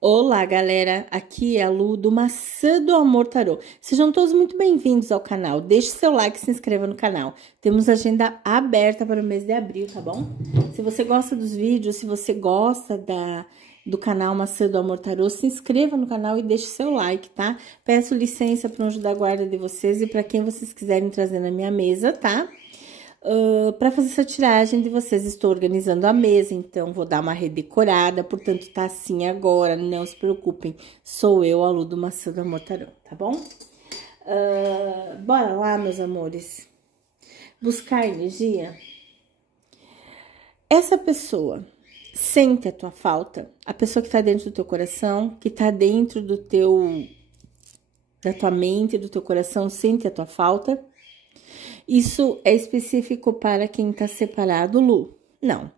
Olá, galera! Aqui é a Lu do Maçã do Amor Tarô. Sejam todos muito bem-vindos ao canal. Deixe seu like e se inscreva no canal. Temos agenda aberta para o mês de abril, tá bom? Se você gosta dos vídeos, se você gosta do canal Maçã do Amor Tarô, se inscreva no canal e deixe seu like, tá? Peço licença para o anjo da guarda de vocês e para quem vocês quiserem trazer na minha mesa, tá? Para fazer essa tiragem de vocês, estou organizando a mesa, então vou dar uma redecorada, portanto tá assim agora, não se preocupem, sou eu, a Lu do Maçã do Amor Tarô, tá bom? Bora lá, meus amores, buscar energia. Essa pessoa sente a tua falta, a pessoa que tá dentro do teu coração, que tá dentro da tua mente, do teu coração, sente a tua falta. Isso é específico para quem tá separado, Lu? Não,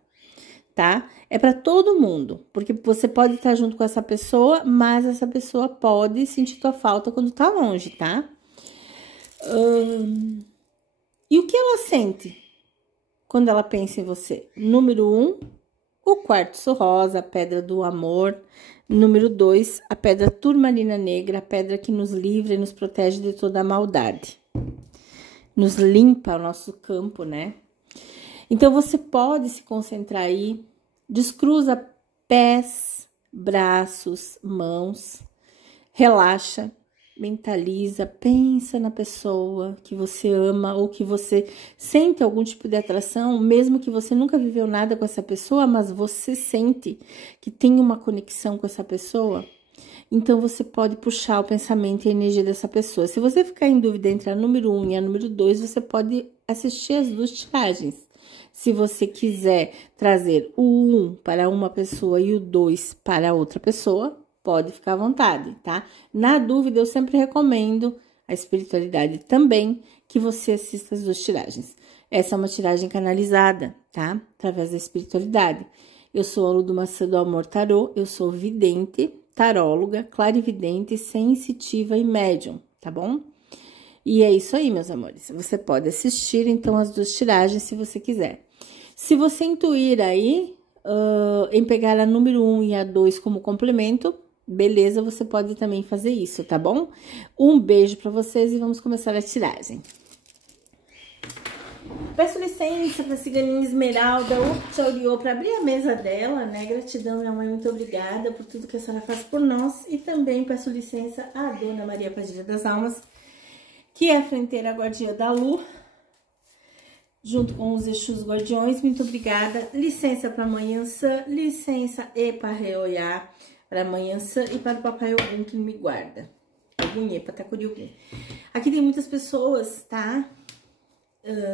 tá? É para todo mundo, porque você pode estar junto com essa pessoa, mas essa pessoa pode sentir tua falta quando tá longe, tá? E o que ela sente quando ela pensa em você? Número 1, o quartzo rosa, a pedra do amor. Número 2, a pedra turmalina negra, a pedra que nos livra e nos protege de toda a maldade. Nos limpa o nosso campo, né? Então, você pode se concentrar aí, descruza pés, braços, mãos, relaxa, mentaliza, pensa na pessoa que você ama ou que você sente algum tipo de atração, mesmo que você nunca viveu nada com essa pessoa, mas você sente que tem uma conexão com essa pessoa. Então, você pode puxar o pensamento e a energia dessa pessoa. Se você ficar em dúvida entre a número 1 e a número 2, você pode assistir as duas tiragens. Se você quiser trazer o 1 para uma pessoa e o 2 para outra pessoa, pode ficar à vontade, tá? Na dúvida, eu sempre recomendo a espiritualidade também, que você assista as duas tiragens. Essa é uma tiragem canalizada, tá? Através da espiritualidade. Eu sou a Lu do Maçã do Amor Tarô, eu sou vidente, taróloga, clarividente, sensitiva e médium, tá bom? E é isso aí, meus amores. Você pode assistir, então, as duas tiragens, se você quiser. Se você intuir aí, em pegar a número 1 e a 2 como complemento, beleza, você pode também fazer isso, tá bom? Um beijo pra vocês e vamos começar a tiragem. Peço licença para a Ciganinha Esmeralda Uchoriô para abrir a mesa dela, né? Gratidão, minha mãe, muito obrigada por tudo que a senhora faz por nós. E também peço licença à Dona Maria Padilha das Almas, que é a frenteira guardiã da Lu, junto com os Exus Guardiões. Muito obrigada. Licença para a Mãe Ansã, licença e para Reoiá, para a Mãe Ansã e para o Papai Ogum que me guarda. Ogum e Patacuriogum. Aqui tem muitas pessoas, tá?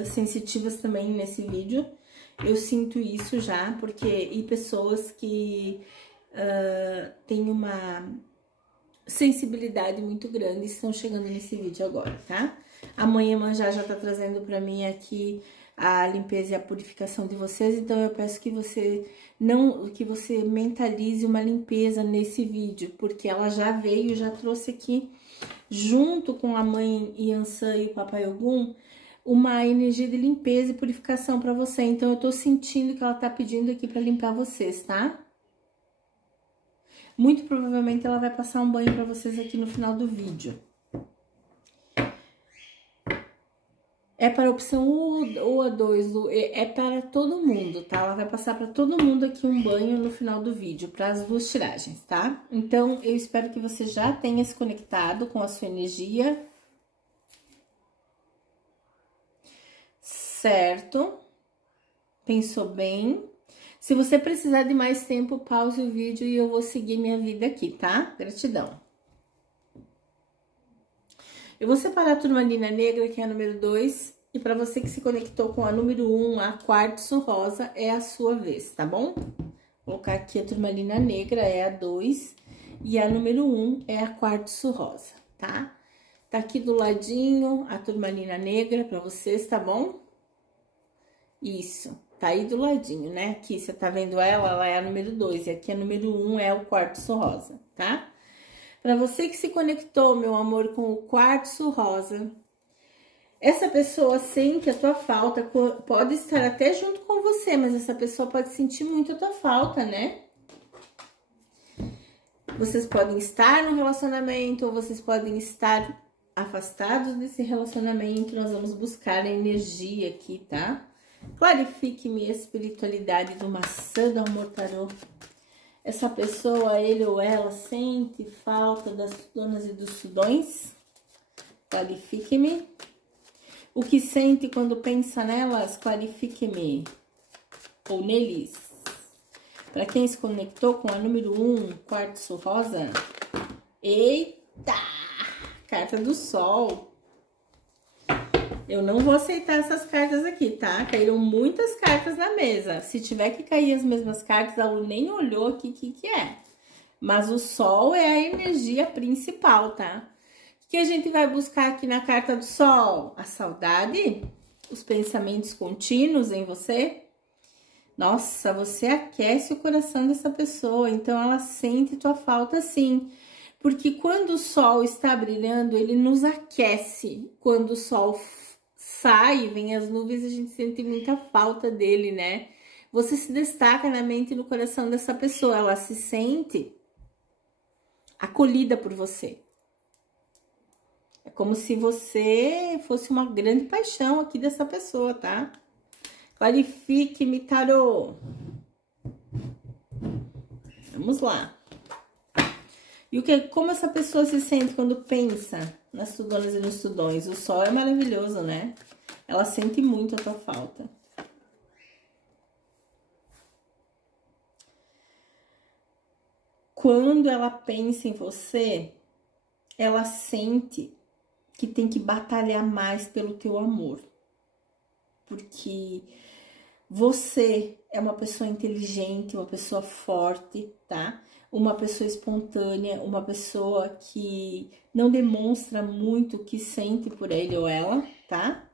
Sensitivas também nesse vídeo, eu sinto isso já, porque e pessoas que têm uma sensibilidade muito grande estão chegando nesse vídeo agora, tá? A Mãe Iemanjá já tá trazendo pra mim aqui a limpeza e a purificação de vocês, então eu peço que você mentalize uma limpeza nesse vídeo, porque ela já veio, já trouxe aqui junto com a Mãe Iansã e o Papai Ogum uma energia de limpeza e purificação pra você. Então, eu tô sentindo que ela tá pedindo aqui pra limpar vocês, tá? Muito provavelmente ela vai passar um banho pra vocês aqui no final do vídeo. É para a opção 1 ou a 2, é para todo mundo, tá? Ela vai passar pra todo mundo aqui um banho no final do vídeo, para as duas tiragens, tá? Então, eu espero que você já tenha se conectado com a sua energia. Certo? Pensou bem? Se você precisar de mais tempo, pause o vídeo e eu vou seguir minha vida aqui, tá? Gratidão. Eu vou separar a turmalina negra, que é a número 2, e para você que se conectou com a número 1, a quartzo rosa, é a sua vez, tá bom? Vou colocar aqui a turmalina negra, é a 2, e a número 1 é a quartzo rosa, tá? Tá aqui do ladinho a turmalina negra para vocês, tá bom? Isso, tá aí do ladinho, né? Aqui, você tá vendo ela é a número 2, e aqui a número 1 é o quartzo rosa, tá? Pra você que se conectou, meu amor, com o quartzo rosa, essa pessoa sente a tua falta, pode estar até junto com você, mas essa pessoa pode sentir muito a tua falta, né? Vocês podem estar no relacionamento ou vocês podem estar afastados desse relacionamento. Nós vamos buscar a energia aqui, tá? Clarifique-me a espiritualidade do Maçã do Amor Tarô. Essa pessoa, ele ou ela, sente falta das donas e dos sudões? Clarifique-me. O que sente quando pensa nelas? Clarifique-me. Ou neles. Para quem se conectou com a número 1, quartzo rosa. Eita! Carta do Sol. Eu não vou aceitar essas cartas aqui, tá? Caíram muitas cartas na mesa. Se tiver que cair as mesmas cartas, a Lu nem olhou aqui o que é. Mas o Sol é a energia principal, tá? O que a gente vai buscar aqui na carta do Sol? A saudade? Os pensamentos contínuos em você? Nossa, você aquece o coração dessa pessoa, então ela sente tua falta sim. Porque quando o Sol está brilhando, ele nos aquece. Quando o Sol sai, vem as nuvens, a gente sente muita falta dele, né? Você se destaca na mente e no coração dessa pessoa, ela se sente acolhida por você. É como se você fosse uma grande paixão aqui dessa pessoa, tá? Clarifique-me, tarô. Vamos lá. E como essa pessoa se sente quando pensa nas sudonas e nos sudões? O Sol é maravilhoso, né? Ela sente muito a tua falta. Quando ela pensa em você, ela sente que tem que batalhar mais pelo teu amor. Porque você é uma pessoa inteligente, uma pessoa forte, tá? Uma pessoa espontânea, uma pessoa que não demonstra muito o que sente por ele ou ela, tá?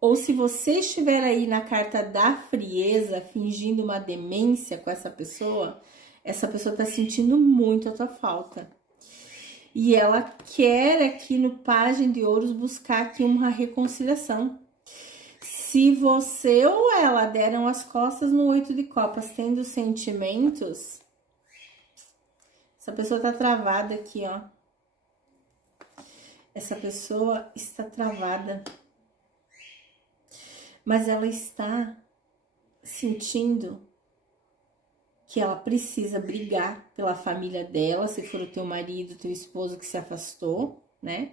Ou se você estiver aí na carta da frieza, fingindo uma demência com essa pessoa tá sentindo muito a tua falta. E ela quer aqui no Pajem de Ouros buscar aqui uma reconciliação. Se você ou ela deram as costas no 8 de copas, tendo sentimentos, essa pessoa tá travada aqui, ó. Essa pessoa está travada. Mas ela está sentindo que ela precisa brigar pela família dela, se for o teu marido, teu esposo que se afastou, né?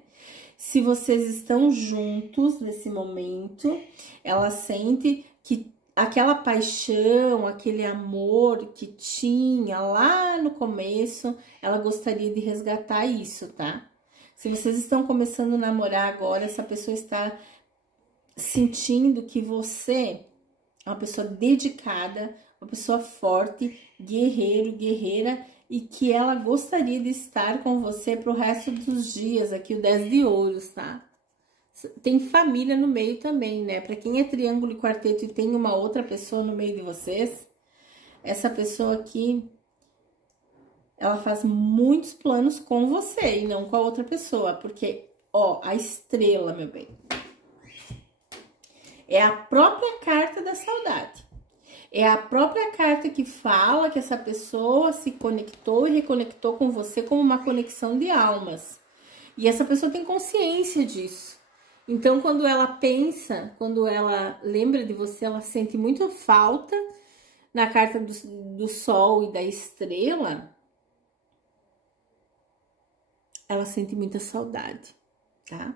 Se vocês estão juntos nesse momento, ela sente que aquela paixão, aquele amor que tinha lá no começo, ela gostaria de resgatar isso, tá? Se vocês estão começando a namorar agora, essa pessoa está sentindo que você é uma pessoa dedicada, uma pessoa forte, guerreiro, guerreira, e que ela gostaria de estar com você pro resto dos dias, aqui o 10 de ouros, tá? Tem família no meio também, né? Pra quem é triângulo e quarteto e tem uma outra pessoa no meio de vocês, essa pessoa aqui, ela faz muitos planos com você e não com a outra pessoa, porque, ó, a estrela, meu bem, é a própria carta da saudade. É a própria carta que fala que essa pessoa se conectou e reconectou com você como uma conexão de almas. E essa pessoa tem consciência disso. Então, quando ela pensa, quando ela lembra de você, ela sente muita falta na carta do Sol e da Estrela. Ela sente muita saudade, tá?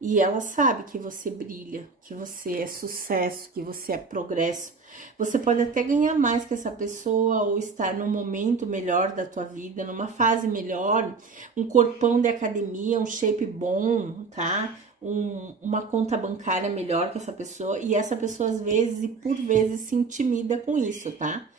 E ela sabe que você brilha, que você é sucesso, que você é progresso. Você pode até ganhar mais que essa pessoa ou estar num momento melhor da tua vida, numa fase melhor, um corpão de academia, um shape bom, tá? Uma conta bancária melhor que essa pessoa. E essa pessoa, às vezes, e por vezes, se intimida com isso, tá?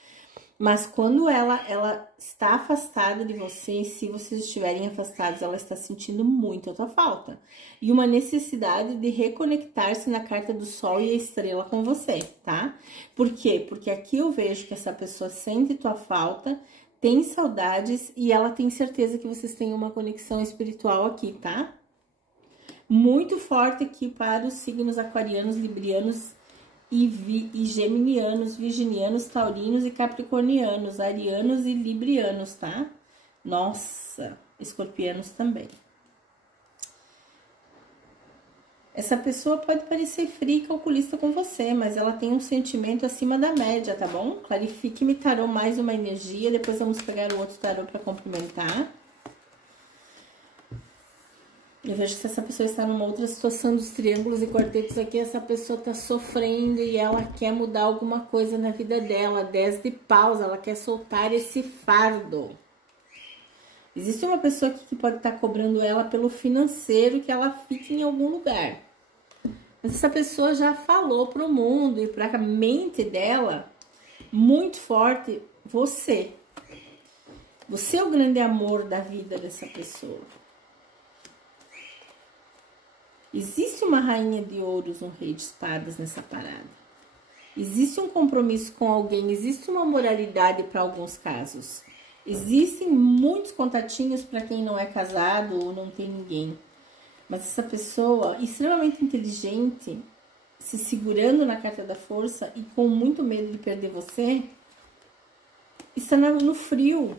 Mas quando ela está afastada de você, se vocês estiverem afastados, ela está sentindo muito a tua falta. E uma necessidade de reconectar-se na carta do Sol e a Estrela com você, tá? Por quê? Porque aqui eu vejo que essa pessoa sente tua falta, tem saudades e ela tem certeza que vocês têm uma conexão espiritual aqui, tá? Muito forte aqui para os signos aquarianos, librianos e geminianos, virginianos, taurinos e capricornianos, arianos e librianos, tá? Nossa, escorpianos também. Essa pessoa pode parecer fria e calculista com você, mas ela tem um sentimento acima da média, tá bom? Clarifique-me, tarô, mais uma energia. Depois vamos pegar o outro tarô para complementar. Eu vejo que se essa pessoa está numa outra situação dos triângulos e quartetos aqui, essa pessoa está sofrendo e ela quer mudar alguma coisa na vida dela. 10 de paus, ela quer soltar esse fardo. Existe uma pessoa aqui que pode estar cobrando ela pelo financeiro, que ela fique em algum lugar. Mas essa pessoa já falou para o mundo e para a mente dela, muito forte, você. Você é o grande amor da vida dessa pessoa. Existe uma rainha de ouros, um rei de espadas nessa parada. Existe um compromisso com alguém, existe uma moralidade para alguns casos. Existem muitos contatinhos para quem não é casado ou não tem ninguém. Mas essa pessoa, extremamente inteligente, se segurando na carta da força e com muito medo de perder você, está no frio.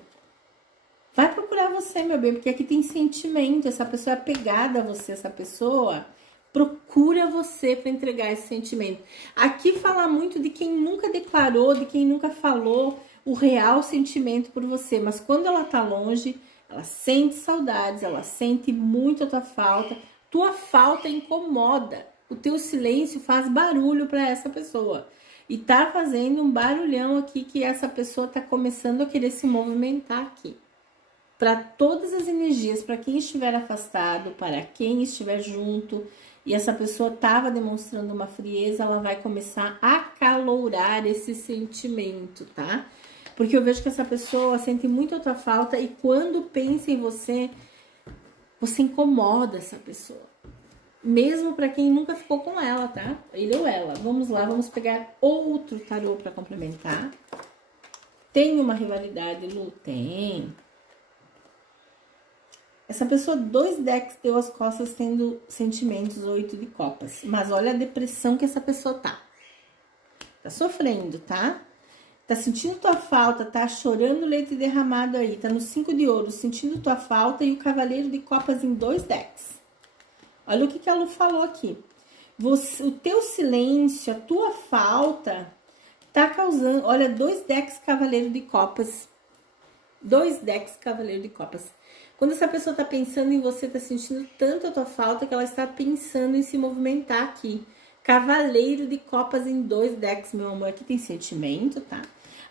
Vai procurar você, meu bem, porque aqui tem sentimento. Essa pessoa é apegada a você, essa pessoa procura você para entregar esse sentimento. Aqui fala muito de quem nunca declarou, de quem nunca falou o real sentimento por você. Mas quando ela tá longe, ela sente saudades, ela sente muito a tua falta. Tua falta incomoda. O teu silêncio faz barulho para essa pessoa. E tá fazendo um barulhão aqui que essa pessoa tá começando a querer se movimentar aqui. Para todas as energias, para quem estiver afastado, para quem estiver junto, e essa pessoa estava demonstrando uma frieza, ela vai começar a acalorar esse sentimento, tá? Porque eu vejo que essa pessoa sente muito a tua falta e quando pensa em você, você incomoda essa pessoa. Mesmo para quem nunca ficou com ela, tá? Ele ou ela. Vamos lá, vamos pegar outro tarô para complementar. Tem uma rivalidade, Lu? Tem. Essa pessoa, 2 decks deu as costas tendo sentimentos, 8 de copas. Mas olha a depressão que essa pessoa tá. Tá sofrendo, tá? Tá sentindo tua falta, tá chorando leite derramado aí. Tá no 5 de ouros, sentindo tua falta e o cavaleiro de copas em 2 decks. Olha o que a Lu falou aqui. O teu silêncio, a tua falta, tá causando... Olha, 2 decks cavaleiro de copas. 2 decks cavaleiro de copas. Quando essa pessoa tá pensando em você, tá sentindo tanto a tua falta que ela está pensando em se movimentar aqui. Cavaleiro de copas em 2 decks, meu amor. Aqui tem sentimento, tá?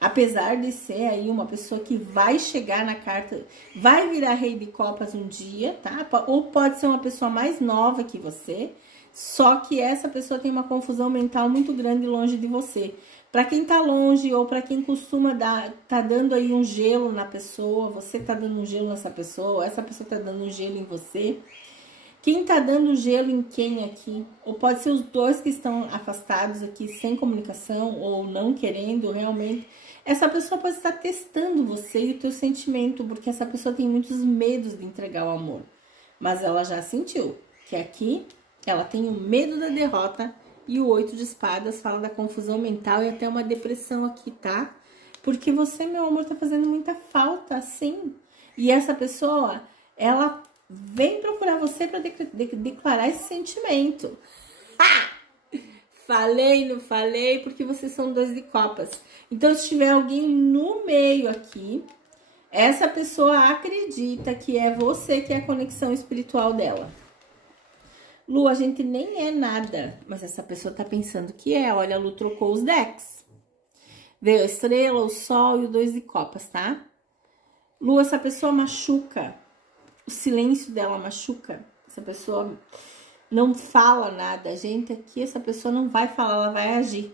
Apesar de ser aí uma pessoa que vai chegar na carta, vai virar rei de copas um dia, tá? Ou pode ser uma pessoa mais nova que você, só que essa pessoa tem uma confusão mental muito grande longe de você. Para quem tá longe ou para quem costuma tá dando aí um gelo na pessoa, você tá dando um gelo nessa pessoa, essa pessoa tá dando um gelo em você. Quem tá dando gelo em quem aqui? Ou pode ser os dois que estão afastados aqui, sem comunicação ou não querendo realmente. Essa pessoa pode estar testando você e o teu sentimento, porque essa pessoa tem muitos medos de entregar o amor. Mas ela já sentiu que aqui ela tem o medo da derrota. E o 8 de espadas fala da confusão mental e até uma depressão aqui, tá? Porque você, meu amor, tá fazendo muita falta, assim. E essa pessoa, ela vem procurar você pra declarar esse sentimento. Ha! Falei, não falei, porque vocês são 2 de copas. Então, se tiver alguém no meio aqui, essa pessoa acredita que é você que é a conexão espiritual dela. Lu, a gente nem é nada, mas essa pessoa tá pensando que é. Olha, a Lu trocou os decks. Veio a estrela, o sol e o 2 de copas, tá? Lu, essa pessoa machuca. O silêncio dela machuca. Essa pessoa não fala nada. A gente aqui, essa pessoa não vai falar, ela vai agir.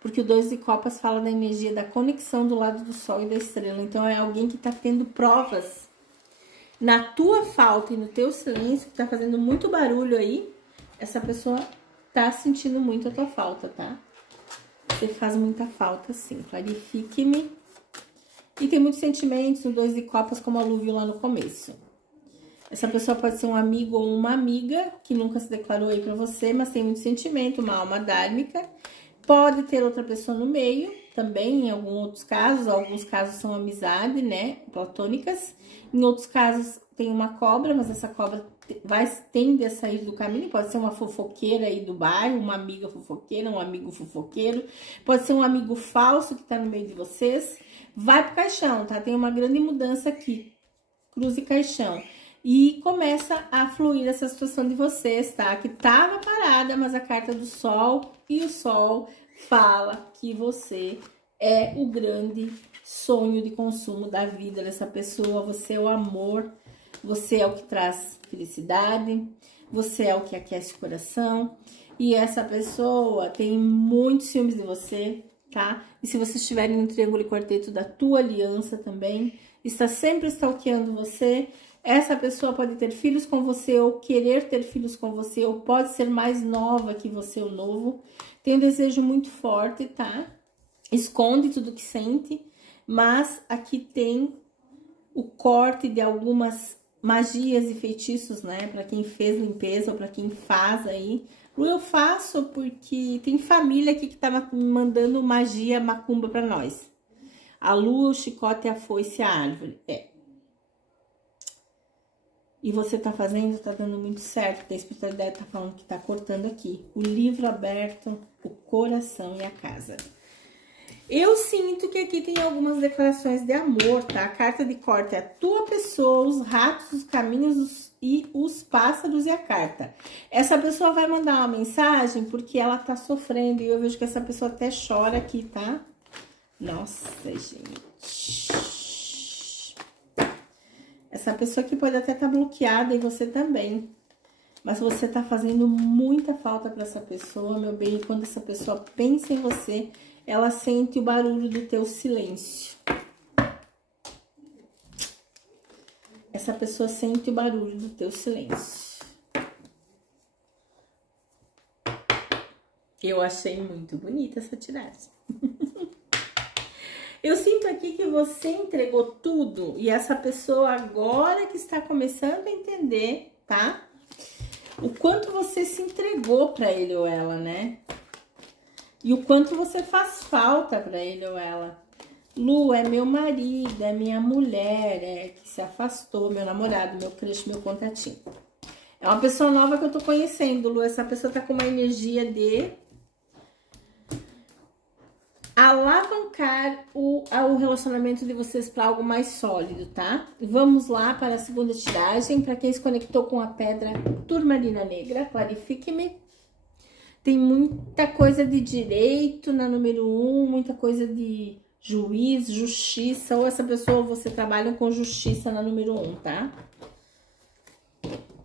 Porque o 2 de copas fala da energia da conexão do lado do sol e da estrela. Então, é alguém que tá tendo provas na tua falta e no teu silêncio, que tá fazendo muito barulho aí, essa pessoa tá sentindo muito a tua falta, tá? Você faz muita falta, sim. Clarifique-me. E tem muitos sentimentos no 2 de copas, como a Lu viu lá no começo. Essa pessoa pode ser um amigo ou uma amiga, que nunca se declarou aí pra você, mas tem muito sentimento, uma alma dármica. Pode ter outra pessoa no meio, também em alguns casos são amizade, né, platônicas. Em outros casos tem uma cobra, mas essa cobra tende a sair do caminho. Pode ser uma fofoqueira aí do bairro, uma amiga fofoqueira, um amigo fofoqueiro. Pode ser um amigo falso que tá no meio de vocês. Vai pro caixão, tá? Tem uma grande mudança aqui. Cruz e caixão. E começa a fluir essa situação de vocês, tá? Que tava parada, mas a carta do Sol e o Sol fala que você é o grande sonho de consumo da vida dessa pessoa. Você é o amor, você é o que traz felicidade, você é o que aquece o coração. E essa pessoa tem muitos ciúmes de você, tá? E se vocês estiverem no triângulo e quarteto da tua aliança também, está sempre stalkeando você. Essa pessoa pode ter filhos com você ou querer ter filhos com você, ou pode ser mais nova que você, o novo. Tem um desejo muito forte, tá? Esconde tudo que sente, mas aqui tem o corte de algumas magias e feitiços, né? Pra quem fez limpeza ou pra quem faz aí. Eu faço porque tem família aqui que tá mandando magia, macumba pra nós. A lua, o chicote, a foice, a árvore. E você tá fazendo, tá dando muito certo, porque a espiritualidade tá falando que tá cortando aqui. O livro aberto, o coração e a casa. Eu sinto que aqui tem algumas declarações de amor, tá? A carta de corte é a tua pessoa, os ratos, os caminhos e os pássaros e a carta. Essa pessoa vai mandar uma mensagem porque ela tá sofrendo e eu vejo que essa pessoa até chora aqui, tá? Nossa, gente. Essa pessoa aqui pode até estar bloqueada e você também. Mas você tá fazendo muita falta para essa pessoa, meu bem. E quando essa pessoa pensa em você, ela sente o barulho do teu silêncio. Essa pessoa sente o barulho do teu silêncio. Eu achei muito bonita essa tiragem. Eu sinto aqui que você entregou tudo e essa pessoa agora que está começando a entender, tá? O quanto você se entregou para ele ou ela, né? E o quanto você faz falta para ele ou ela. Lu, é meu marido, é minha mulher, que se afastou, meu namorado, meu crush, meu contatinho. É uma pessoa nova que eu tô conhecendo, Lu. Essa pessoa tá com uma energia de alavancar o relacionamento de vocês para algo mais sólido, tá? Vamos lá para a segunda tiragem. Para quem se conectou com a pedra turmalina negra, clarifique-me. Tem muita coisa de direito na número 1, muita coisa de juiz, justiça, ou essa pessoa você trabalha com justiça na número 1, tá?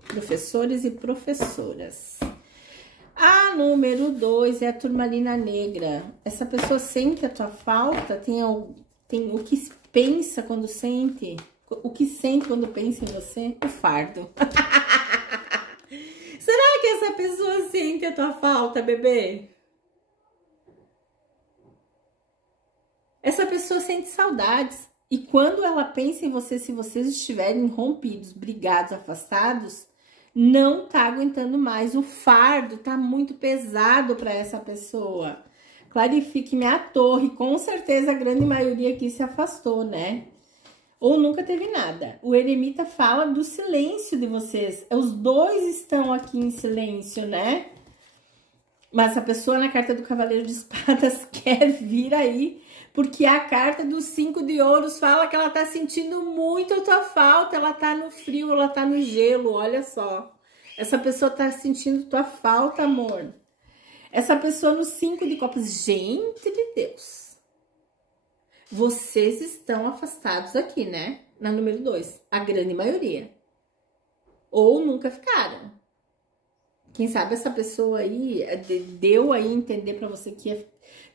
Professores e professoras. A número 2 é a turmalina negra. Essa pessoa sente a tua falta? Tem o que pensa quando sente? O que sente quando pensa em você? O fardo. Será que essa pessoa sente a tua falta, bebê? Essa pessoa sente saudades. E quando ela pensa em você, se vocês estiverem rompidos, brigados, afastados, não tá aguentando mais. O fardo tá muito pesado para essa pessoa. Clarifique-me a torre. Com certeza a grande maioria aqui se afastou, né? Ou nunca teve nada. O eremita fala do silêncio de vocês. Os dois estão aqui em silêncio, né? Mas a pessoa na carta do Cavaleiro de Espadas quer vir aí, porque a carta dos 5 de ouros fala que ela tá sentindo muito a tua falta, ela tá no frio, ela tá no gelo, olha só. Essa pessoa tá sentindo tua falta, amor. Essa pessoa no 5 de copas, gente de Deus. Vocês estão afastados aqui, né? Na número 2, a grande maioria. Ou nunca ficaram. Quem sabe essa pessoa aí deu aí entender pra você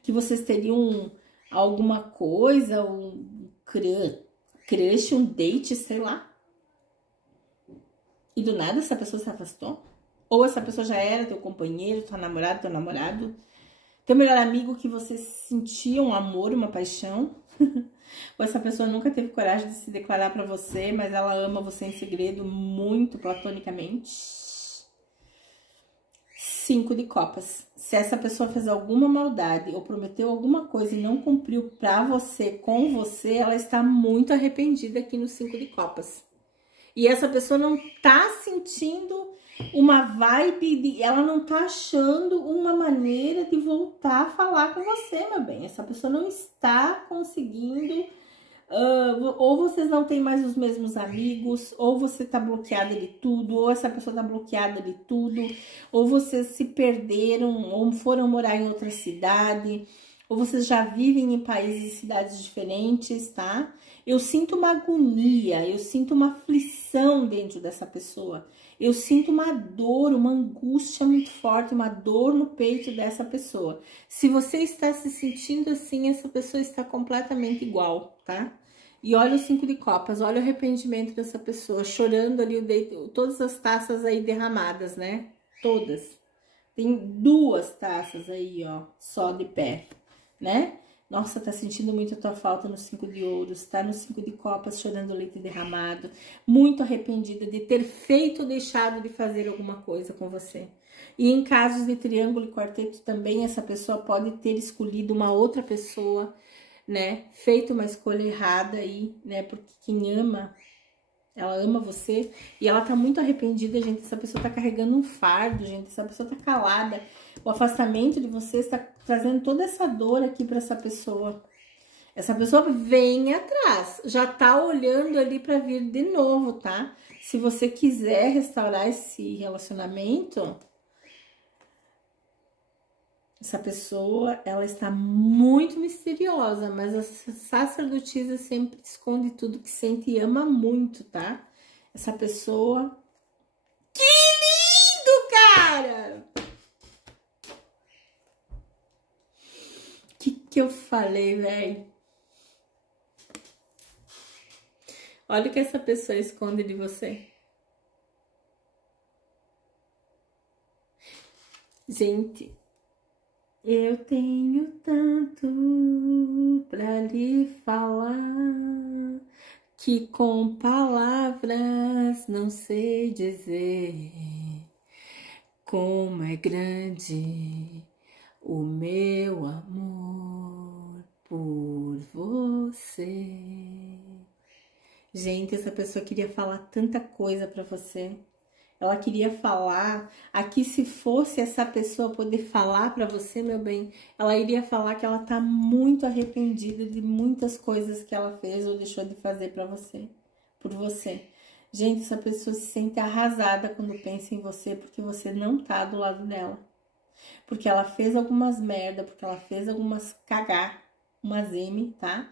que vocês teriam alguma coisa, um crush, um date, sei lá. E do nada essa pessoa se afastou? Ou essa pessoa já era teu companheiro, teu namorado, teu melhor amigo que você sentia um amor, uma paixão? Ou essa pessoa nunca teve coragem de se declarar pra você, mas ela ama você em segredo, muito platonicamente? 5 de copas. Se essa pessoa fez alguma maldade ou prometeu alguma coisa e não cumpriu pra você, com você, ela está muito arrependida aqui no 5 de copas. E essa pessoa não tá sentindo uma vibe, ela não tá achando uma maneira de voltar a falar com você, meu bem. Essa pessoa não está conseguindo, ou vocês não têm mais os mesmos amigos, ou você tá bloqueada de tudo, ou essa pessoa tá bloqueada de tudo, ou vocês se perderam, ou foram morar em outra cidade, ou vocês já vivem em países e cidades diferentes, tá? Eu sinto uma agonia, eu sinto uma aflição dentro dessa pessoa. Eu sinto uma dor, uma angústia muito forte, uma dor no peito dessa pessoa. Se você está se sentindo assim, essa pessoa está completamente igual, tá? E olha o 5 de copas, olha o arrependimento dessa pessoa, chorando ali, todas as taças aí derramadas, né? Todas. Tem 2 taças aí, ó, só de pé, né? Nossa, tá sentindo muito a tua falta no 5 de ouros, tá no 5 de copas, chorando leite derramado, muito arrependida de ter feito ou deixado de fazer alguma coisa com você. E em casos de triângulo e quarteto também, essa pessoa pode ter escolhido uma outra pessoa, né? Feito uma escolha errada aí, né? Porque quem ama, ela ama você e ela tá muito arrependida, gente. Essa pessoa tá carregando um fardo, gente. Essa pessoa tá calada. O afastamento de você está trazendo toda essa dor aqui para essa pessoa. Essa pessoa vem atrás, já tá olhando ali para vir de novo, tá? Se você quiser restaurar esse relacionamento, essa pessoa, ela está muito misteriosa, mas a sacerdotisa sempre esconde tudo que sente e ama muito, tá? Essa pessoa... Que lindo, cara! Que eu falei, velho? Olha o que essa pessoa esconde de você. Gente, eu tenho tanto pra lhe falar que com palavras não sei dizer como é grande o meu amor por você. Gente, essa pessoa queria falar tanta coisa pra você. Ela queria falar, aqui se fosse essa pessoa poder falar pra você, meu bem, ela iria falar que ela tá muito arrependida de muitas coisas que ela fez ou deixou de fazer pra você, por você. Gente, essa pessoa se sente arrasada quando pensa em você, porque você não tá do lado dela. Porque ela fez algumas merda, porque ela fez algumas cagar, umas M, tá?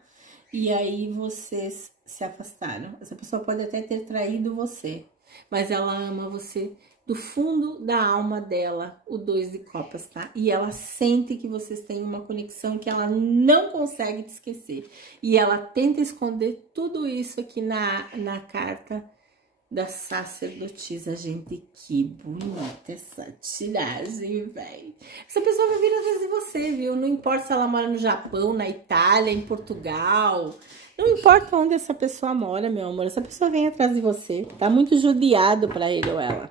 E aí vocês se afastaram. Essa pessoa pode até ter traído você, mas ela ama você do fundo da alma dela, o 2 de copas, tá? E ela sente que vocês têm uma conexão que ela não consegue te esquecer. E ela tenta esconder tudo isso aqui na carta da sacerdotisa. Gente, que bonita essa tiragem, velho. Essa pessoa vai vir atrás de você, viu? Não importa se ela mora no Japão, na Itália, em Portugal. Não importa onde essa pessoa mora, meu amor. Essa pessoa vem atrás de você. Tá muito judiado pra ele ou ela.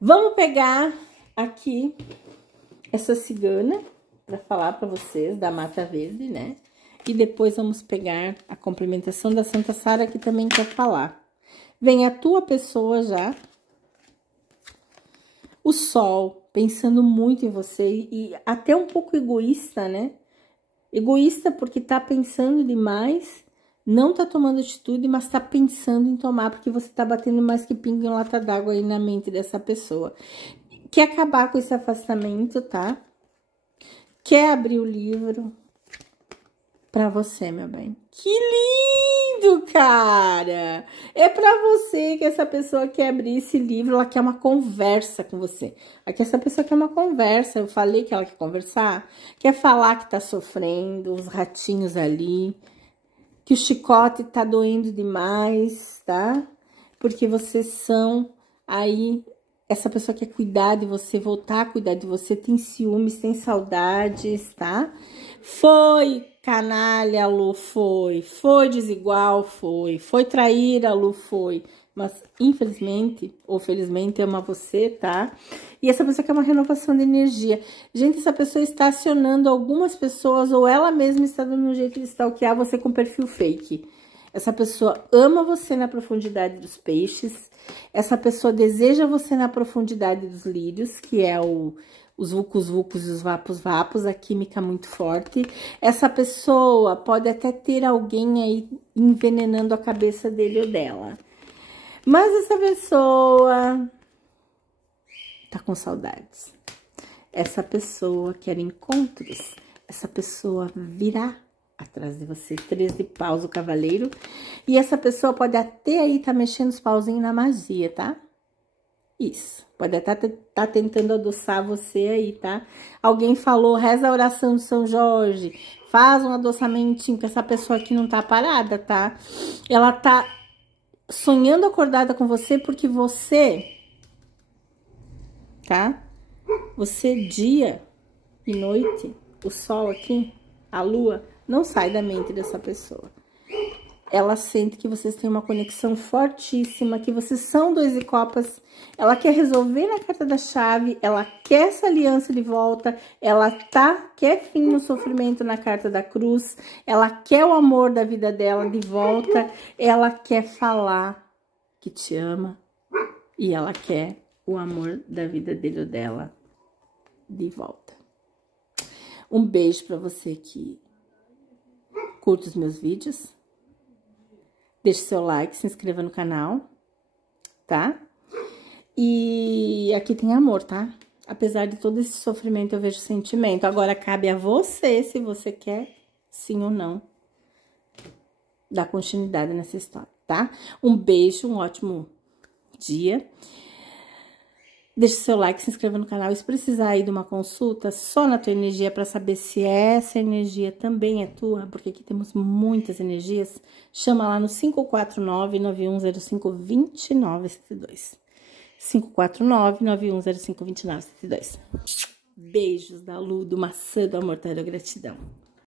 Vamos pegar aqui essa cigana pra falar pra vocês da Mata Verde, né? E depois vamos pegar a complementação da Santa Sara, que também quer falar. Vem a tua pessoa já, o sol, pensando muito em você e até um pouco egoísta, né? Egoísta porque tá pensando demais, não tá tomando atitude, mas tá pensando em tomar, porque você tá batendo mais que pingo em lata d'água aí na mente dessa pessoa. Quer acabar com esse afastamento, tá? Quer abrir o livro pra você, meu bem. Que lindo, cara! É pra você que essa pessoa quer abrir esse livro, ela quer uma conversa com você. Aqui essa pessoa quer uma conversa, eu falei que ela quer conversar, quer falar que tá sofrendo, os ratinhos ali, que o chicote tá doendo demais, tá? Porque vocês são aí, essa pessoa quer cuidar de você, voltar a cuidar de você, tem ciúmes, tem saudades, tá? Foi canalha, Lu, foi desigual, foi traíra, Lu, foi, mas infelizmente ou felizmente ama você, tá? E essa pessoa quer uma renovação de energia. Gente, essa pessoa está acionando algumas pessoas ou ela mesma está dando um jeito de stalkear você com perfil fake. Essa pessoa ama você na profundidade dos peixes. Essa pessoa deseja você na profundidade dos lírios, que é os vulcos e os vapos, a química muito forte. Essa pessoa pode até ter alguém aí envenenando a cabeça dele ou dela. Mas essa pessoa tá com saudades. Essa pessoa quer encontros. Essa pessoa virá atrás de você. 3 de paus, o cavaleiro. E essa pessoa pode até aí tá mexendo os pauzinhos na magia, tá? Isso. Pode até tá tentando adoçar você aí, tá? Alguém falou, reza a oração de São Jorge. Faz um adoçamentinho, que essa pessoa aqui não tá parada, tá? Ela tá sonhando acordada com você porque você, tá? Você dia e noite, o sol aqui, a lua, não sai da mente dessa pessoa. Ela sente que vocês têm uma conexão fortíssima, que vocês são 2 de copas. Ela quer resolver na carta da chave, ela quer essa aliança de volta, ela quer fim no sofrimento na carta da cruz, ela quer o amor da vida dela de volta, ela quer falar que te ama e ela quer o amor da vida dele ou dela de volta. Um beijo pra você que curte os meus vídeos. Deixe seu like, se inscreva no canal, tá? E aqui tem amor, tá? Apesar de todo esse sofrimento, eu vejo sentimento. Agora, cabe a você, se você quer, sim ou não, dar continuidade nessa história, tá? Um beijo, um ótimo dia. Deixe seu like, se inscreva no canal. E se precisar aí de uma consulta só na tua energia para saber se essa energia também é tua, porque aqui temos muitas energias, chama lá no 549-9105-2972. 549-9105-2972. Beijos da Lu, do Maçã do Amor, da Gratidão.